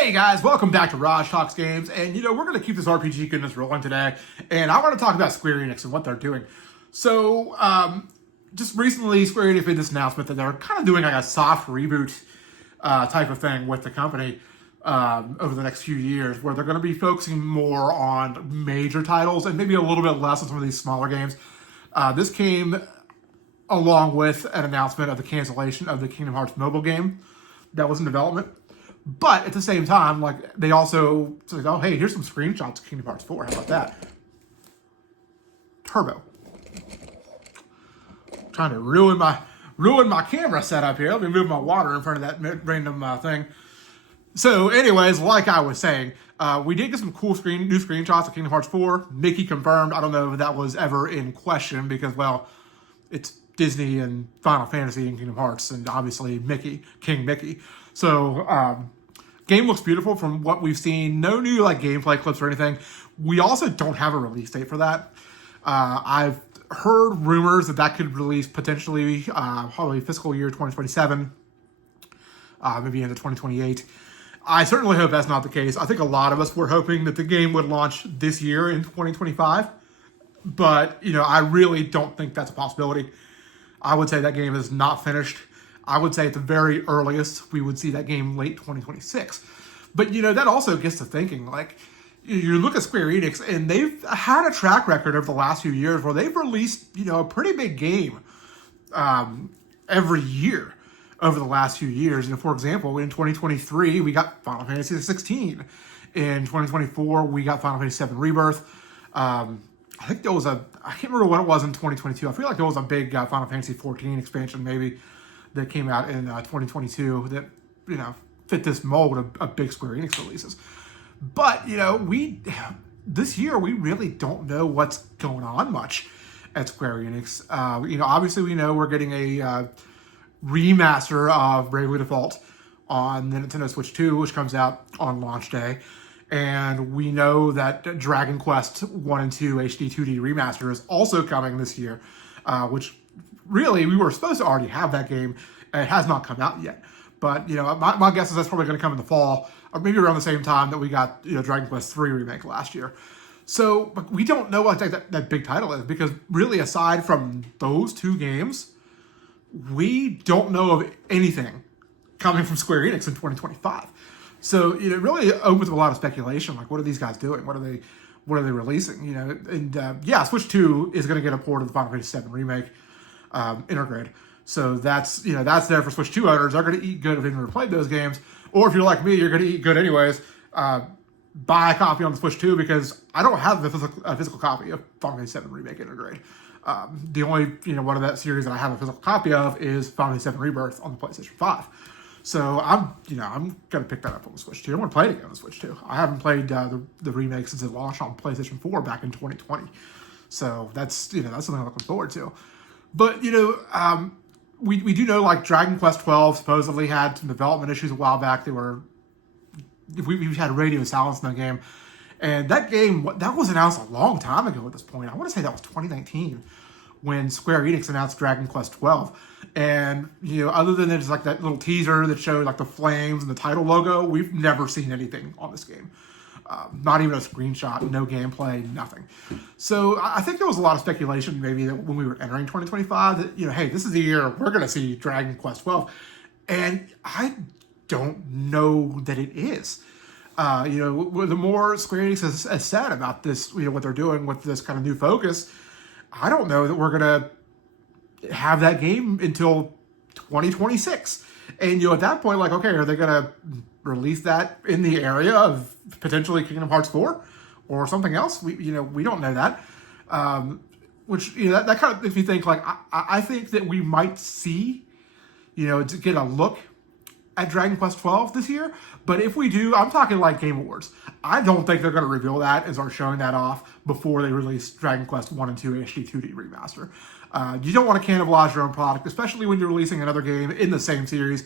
Hey guys, welcome back to Raj Talks Games, and we're going to keep this RPG goodness rolling today, and I want to talk about Square Enix and what they're doing. So, just recently, Square Enix made this announcement that they're kind of doing like a soft reboot type of thing with the company over the next few years, where they're going to be focusing more on major titles and maybe a little bit less on some of these smaller games. This came along with an announcement of the cancellation of the Kingdom Hearts mobile game that was in development. But at the same time, like, they also said, oh, hey, here's some screenshots of Kingdom Hearts 4. How about that? Turbo. Trying to ruin my camera setup here. Let me move my water in front of that random thing. So anyways, like I was saying, we did get some cool new screenshots of Kingdom Hearts 4. Mickey confirmed. I don't know if that was ever in question because, well, it's Disney and Final Fantasy and Kingdom Hearts, and obviously Mickey, King Mickey. So, game looks beautiful from what we've seen. No new gameplay clips or anything. We also don't have a release date for that. I've heard rumors that could release potentially probably fiscal year 2027, maybe into 2028. I certainly hope that's not the case. I think a lot of us were hoping that the game would launch this year in 2025, but I really don't think that's a possibility. I would say that game is not finished. I would say at the very earliest, we would see that game late 2026. But, that also gets to thinking, you look at Square Enix, and they've had a track record over the last few years where they've released, a pretty big game every year over the last few years. For example, in 2023, we got Final Fantasy 16. In 2024, we got Final Fantasy 7 Rebirth. I think there was I can't remember what it was in 2022. I feel like there was a big Final Fantasy 14 expansion maybe that came out in 2022 that, fit this mold of big Square Enix releases. But, this year we really don't know what's going on much at Square Enix. Obviously we know we're getting a remaster of Bravely Default on the Nintendo Switch 2, which comes out on launch day. And we know that Dragon Quest 1 and 2 HD 2D remaster is also coming this year, which really we were supposed to already have that game. It has not come out yet. But, my guess is that's probably going to come in the fall, or maybe around the same time that we got, Dragon Quest 3 remake last year. So, but we don't know what that big title is, because really aside from those two games, we don't know of anything coming from Square Enix in 2025. So it really opens up a lot of speculation. Like, what are these guys doing? What are they releasing? And Switch 2 is going to get a port of the Final Fantasy 7 remake intergrade. So that's there for Switch 2 owners. They're going to eat good if they've never played those games. Or if you're like me, you're going to eat good anyways. Buy a copy on the Switch 2 because I don't have a physical copy of Final Fantasy 7 remake intergrade. The only one of that series that I have a physical copy of is Final Fantasy 7 Rebirth on the PlayStation 5. So I'm gonna pick that up on the Switch 2. I'm gonna play it again on the Switch 2. I haven't played the remake since it launched on PlayStation 4 back in 2020. So that's something I'm looking forward to. But we do know Dragon Quest 12 supposedly had some development issues a while back. We've had radio silence in that game, and that game that was announced a long time ago at this point. I want to say that was 2019 when Square Enix announced Dragon Quest 12. And, other than just that little teaser that showed the flames and the title logo, we've never seen anything on this game. Not even a screenshot, no gameplay, nothing. So I think there was a lot of speculation maybe that when we were entering 2025 that, hey, this is the year we're going to see Dragon Quest 12. And I don't know that it is. The more Square Enix has said about this, what they're doing with this kind of new focus, I don't know that we're going to have that game until 2026. And, at that point, okay, are they going to release that in the area of potentially Kingdom Hearts 4 or something else? We don't know that. Which, that kind of makes me think, I think that we might see, to get a look at Dragon Quest 12 this year. But if we do, I'm talking Game Awards. I don't think they're going to reveal that and start showing that off before they release Dragon Quest 1 and 2 HD 2D remaster. You don't want to cannibalize your own product, especially when you're releasing another game in the same series.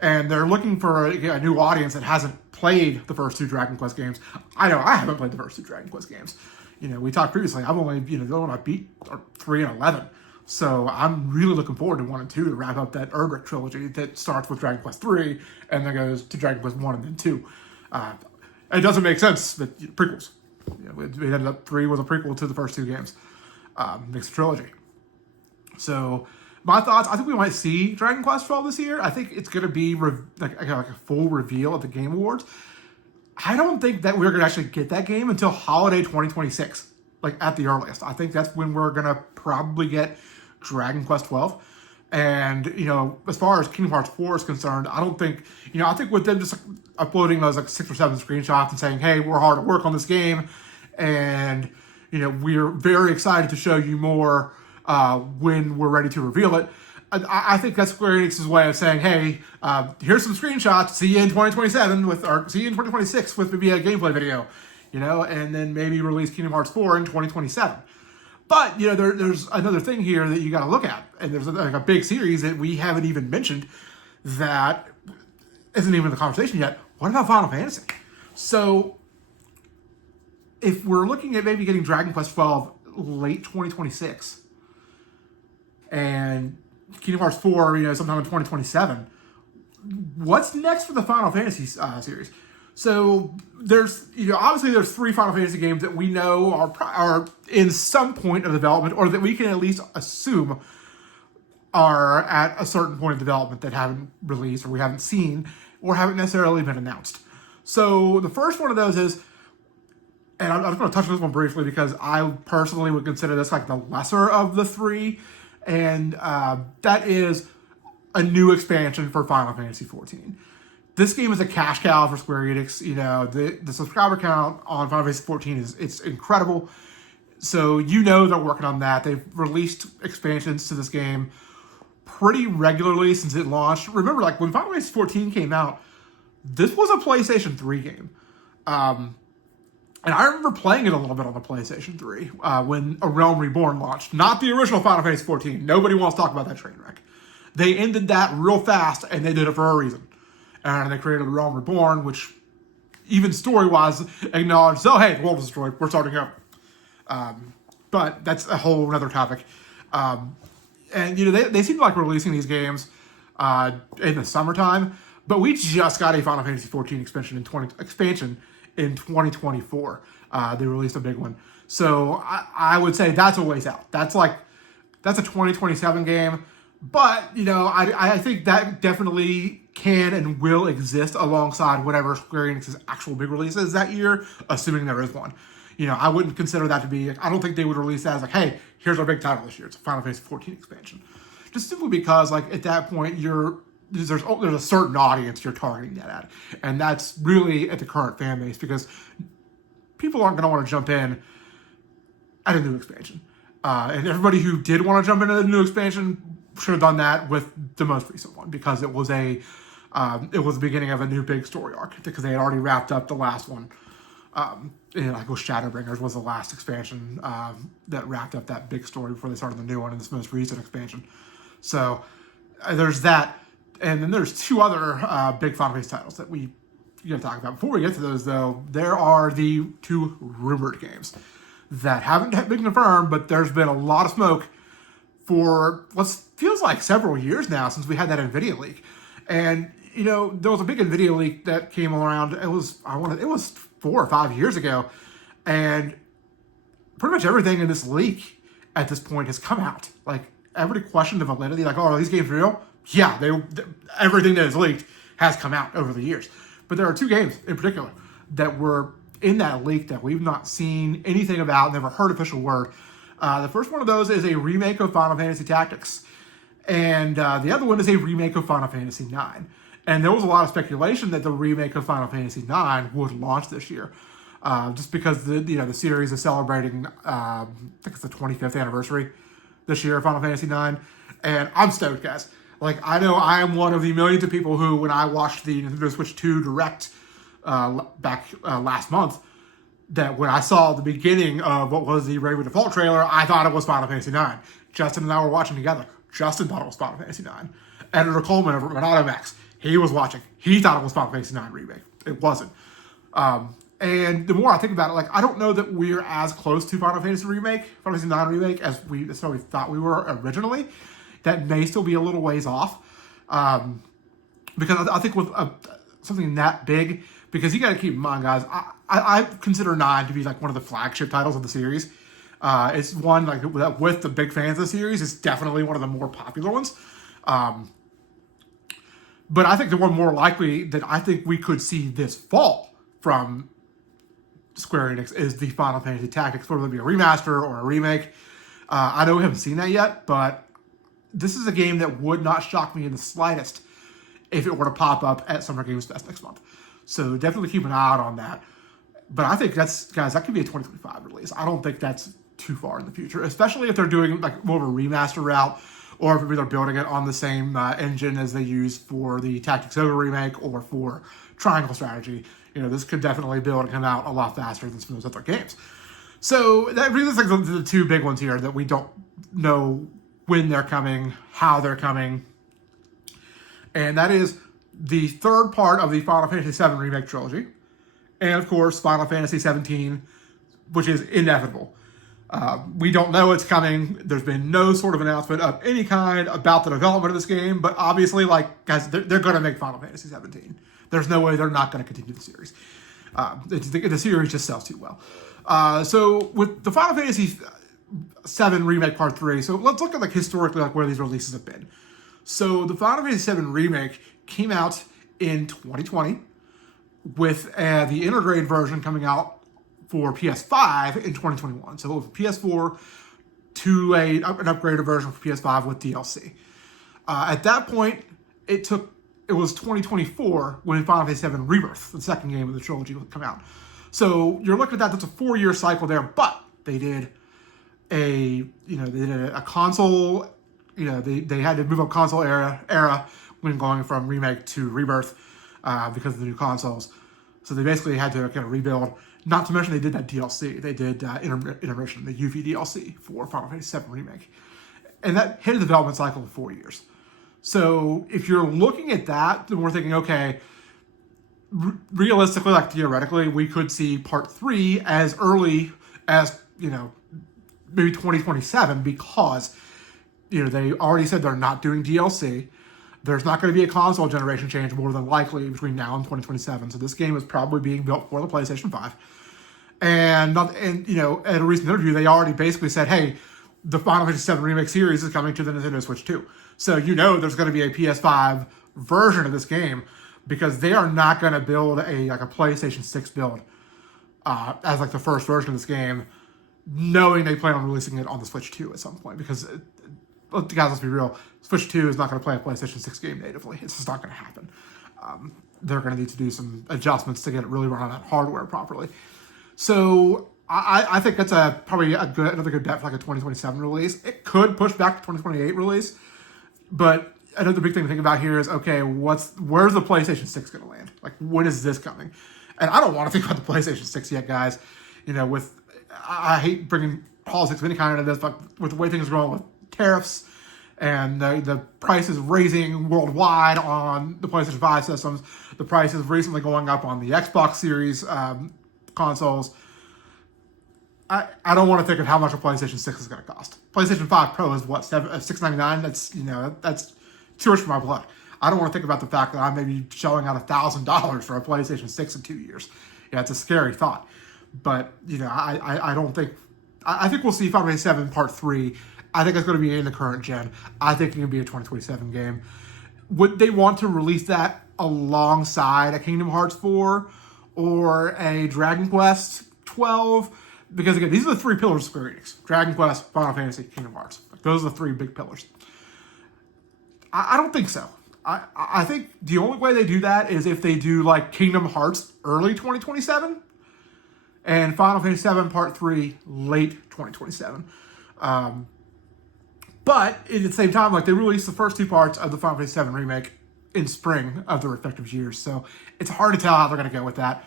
And they're looking for a new audience that hasn't played the first two Dragon Quest games. I know I haven't played the first two Dragon Quest games. We talked previously. I've only, the one I beat are 3 and 11. So I'm really looking forward to 1 and 2 to wrap up that Erdrick trilogy that starts with Dragon Quest 3 and then goes to Dragon Quest 1 and then 2. It doesn't make sense that prequels. It ended up 3 was a prequel to the first 2 games. Makes a trilogy. So my thoughts, I think we might see Dragon Quest 12 this year. I think it's going to be like a full reveal at the Game Awards. I don't think that we're going to actually get that game until holiday 2026, like at the earliest. I think that's when we're going to probably get Dragon Quest 12. And, as far as Kingdom Hearts 4 is concerned, I don't think, I think with them just uploading those 6 or 7 screenshots and saying, hey, we're hard at work on this game, and, we're very excited to show you more when we're ready to reveal it. I think that's Square Enix's way of saying, hey, here's some screenshots, see you in 2027 or see you in 2026 with maybe a gameplay video, and then maybe release Kingdom Hearts 4 in 2027. But, there's another thing here that you got to look at. And there's a big series that we haven't even mentioned that isn't even in the conversation yet. What about Final Fantasy? So, if we're looking at maybe getting Dragon Quest 12 late 2026 and Kingdom Hearts 4, sometime in 2027, what's next for the Final Fantasy series? So there's, obviously there's 3 Final Fantasy games that we know are in some point of development, or that we can at least assume are at a certain point of development that haven't released, or we haven't seen, or haven't necessarily been announced. So the first one of those is, and I'm just going to touch on this one briefly because I personally would consider this like the lesser of the 3, and that is a new expansion for Final Fantasy XIV. This game is a cash cow for Square Enix. The subscriber count on Final Fantasy XIV it's incredible. So they're working on that. They've released expansions to this game pretty regularly since it launched. Remember, like when Final Fantasy XIV came out, this was a PlayStation 3 game. And I remember playing it a little bit on the PlayStation 3 when A Realm Reborn launched. Not the original Final Fantasy XIV. Nobody wants to talk about that train wreck. They ended that real fast, and they did it for a reason. And they created A Realm Reborn, which even story-wise acknowledged, oh, hey, the world was destroyed. We're starting up. But that's a whole other topic. And, they seem to like releasing these games in the summertime. But we just got a Final Fantasy XIV expansion in 2024. They released a big one. So I would say that's a ways out. That's a 2027 game. But, I think that definitely can and will exist alongside whatever Square Enix's actual big release is that year, assuming there is one. I wouldn't consider that to be, I don't think they would release that as like, hey, here's our big title this year. It's a Final Fantasy XIV expansion. Just simply because, like, at that point, there's a certain audience you're targeting that at. And that's really at the current fan base because people aren't going to want to jump in at a new expansion. And everybody who did want to jump into the new expansion should have done that with the most recent one because it was the beginning of a new big story arc because they had already wrapped up the last one. Like with Shadowbringers was the last expansion that wrapped up that big story before they started the new one in this most recent expansion. So there's that, and then there's 2 other big Final Fantasy titles that we got to talk about. Before we get to those, though, there are the 2 rumored games that haven't been confirmed, but there's been a lot of smoke for what feels like several years now since we had that NVIDIA leak. And, there was a big NVIDIA leak that came around. It was 4 or 5 years ago. And pretty much everything in this leak at this point has come out. Like, every question of validity, like, oh, are these games real? Yeah, everything that is leaked has come out over the years. But there are 2 games in particular that were in that leak that we've not seen anything about, never heard official word. The first one of those is a remake of Final Fantasy Tactics. And the other one is a remake of Final Fantasy IX. And there was a lot of speculation that the remake of Final Fantasy IX would launch this year. Just because the series is celebrating, I think it's the 25th anniversary this year of Final Fantasy IX. And I'm stoked, guys. Like, I know I am one of the millions of people who, when I watched the Nintendo Switch 2 Direct back last month, that when I saw the beginning of what was the Raven Default trailer, I thought it was Final Fantasy IX. Justin and I were watching together. Justin thought it was Final Fantasy IX. Editor Coleman over at AutoMax, he was watching. He thought it was Final Fantasy IX remake. It wasn't. And the more I think about it, like, I don't know that we're as close to Final Fantasy IX remake, as we thought we were originally. That may still be a little ways off. Because I think with something that big, because you got to keep in mind, guys, I consider 9 to be like one of the flagship titles of the series. It's one like with the big fans of the series. It's definitely one of the more popular ones. But I think the one more likely that I think we could see this fall from Square Enix is the Final Fantasy Tactics, whether it be a remaster or a remake. I know we haven't seen that yet, but this is a game that would not shock me in the slightest if it were to pop up at Summer Games Fest next month. So definitely keep an eye out on that. But I think that could be a 2025 release. I don't think that's too far in the future, especially if they're doing like more of a remaster route, or if they're building it on the same engine as they use for the Tactics Ogre remake or for Triangle Strategy. This could definitely build and come out a lot faster than some of those other games. So that really looks like the two big ones here that we don't know when they're coming, how they're coming. And that is the third part of the Final Fantasy VII Remake trilogy. And of course, Final Fantasy XVII, which is inevitable. We don't know it's coming. There's been no sort of announcement of any kind about the development of this game, but obviously, guys, they're going to make Final Fantasy XVII. There's no way they're not going to continue the series. The series just sells too well. So with the Final Fantasy VII Remake Part 3, so let's look at historically where these releases have been. So the Final Fantasy VII Remake came out in 2020 with the integrated version coming out for PS5 in 2021. So it was PS4 to an upgraded version for PS5 with DLC. At that point, it was 2024 when Final Fantasy VII Rebirth, the second game of the trilogy, would come out. So you're looking at that's a 4-year cycle there, but they did a console, they had to move up console era when going from remake to rebirth because of the new consoles. So they basically had to kind of rebuild. Not to mention they did that DLC. They did Intermission, the Yuffie DLC for Final Fantasy VII Remake. And that hit a development cycle of 4 years. So if you're looking at that, then we're thinking, okay, realistically, theoretically, we could see Part 3 as early as, maybe 2027 because, they already said they're not doing DLC. There's not going to be a console generation change more than likely between now and 2027. So this game is probably being built for the PlayStation 5. And at a recent interview, they already basically said, hey, the Final Fantasy VII Remake series is coming to the Nintendo Switch too. So there's going to be a PS5 version of this game because they are not going to build a PlayStation 6 build as the first version of this game, knowing they plan on releasing it on the Switch 2 at some point. Because, guys, let's be real, Switch 2 is not going to play a PlayStation 6 game natively. It's just not going to happen. They're going to need to do some adjustments to get it really run on that hardware properly. So I think that's probably another good bet for a 2027 release. It could push back to 2028 release, but another big thing to think about here is, okay, where's the PlayStation 6 going to land? When is this coming? And I don't want to think about the PlayStation 6 yet, guys. I hate bringing politics of any kind into this, but with the way things are going with tariffs and the prices raising worldwide on the PlayStation 5 systems, the prices recently going up on the Xbox Series consoles. I don't want to think of how much a PlayStation 6 is going to cost. PlayStation 5 Pro is what, $699? That's too much for my blood. I don't want to think about the fact that I may be shelling out $1,000 for a PlayStation 6 in 2 years. Yeah, it's a scary thought. But, I don't think... I think we'll see Final Fantasy VII Part 3. I think it's going to be in the current gen. I think it's going to be a 2027 game. Would they want to release that alongside a Kingdom Hearts 4 or a Dragon Quest 12? Because, again, these are the 3 pillars of Square Enix. Dragon Quest, Final Fantasy, Kingdom Hearts. Those are the 3 big pillars. I don't think so. I think the only way they do that is if they do, Kingdom Hearts early 2027 and Final Fantasy VII Part 3 late 2027. But at the same time, they released the first 2 parts of the Final Fantasy VII Remake in spring of their respective years. So it's hard to tell how they're going to go with that.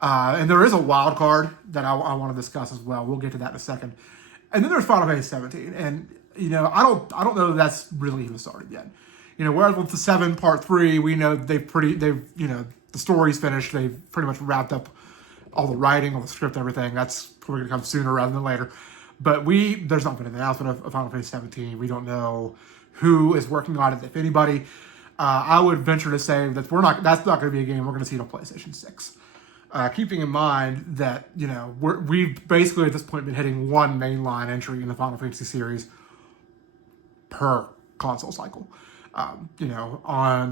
And there is a wild card that I want to discuss as well. We'll get to that in a second. And then there's Final Fantasy 17. And, I don't know that that's really even started yet. Whereas with the 7 Part 3, we know the story's finished. They've pretty much wrapped up all the writing, all the script, everything. That's probably going to come sooner rather than later. But there's not been an announcement of Final Fantasy 17. We don't know who is working on it, if anybody. I would venture to say that that's not going to be a game we're going to see on PlayStation 6. Keeping in mind that, we've basically at this point been hitting one mainline entry in the Final Fantasy series per console cycle. On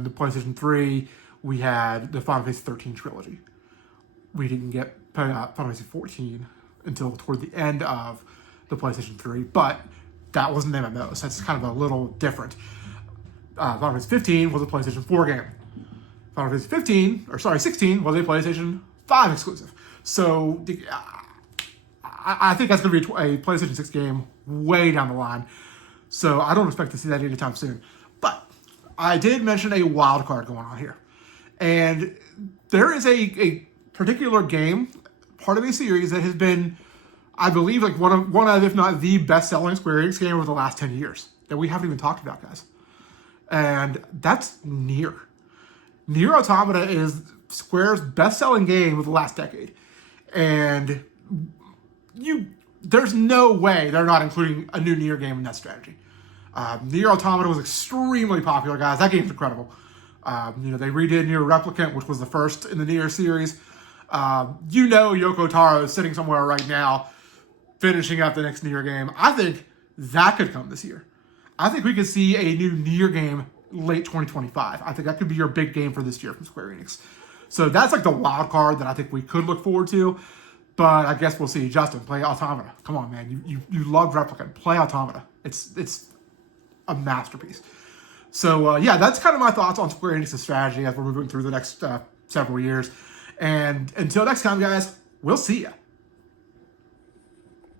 the PlayStation 3, we had the Final Fantasy 13 trilogy. We didn't get Final Fantasy 14 until toward the end of the PlayStation 3, but that wasn't MMO, so that's kind of a little different. Final Fantasy 15 was a PlayStation 4 game. Final Fantasy 16 was a PlayStation 5 exclusive. So I think that's going to be a PlayStation 6 game way down the line. So I don't expect to see that anytime soon. But I did mention a wild card going on here. And there is a particular game, part of a series that has been, I believe, like one of, if not the best-selling Square Enix game over the last 10 years that we haven't even talked about, guys. And that's Nier. Nier Automata is Square's best-selling game of the last decade. And there's no way they're not including a new Nier game in that strategy. Nier Automata was extremely popular, guys. That game's incredible. They redid Nier Replicant, which was the first in the Nier series. Yoko Taro is sitting somewhere right now finishing up the next Nier game. I think that could come this year. I think we could see a new Nier game late 2025. I think that could be your big game for this year from Square Enix. So that's like the wild card that I think we could look forward to. But I guess we'll see. Justin, play Automata. Come on, man. You love Replicant. Play Automata. It's a masterpiece. So, that's kind of my thoughts on Square Enix's strategy as we're moving through the next several years. And until next time, guys, we'll see ya.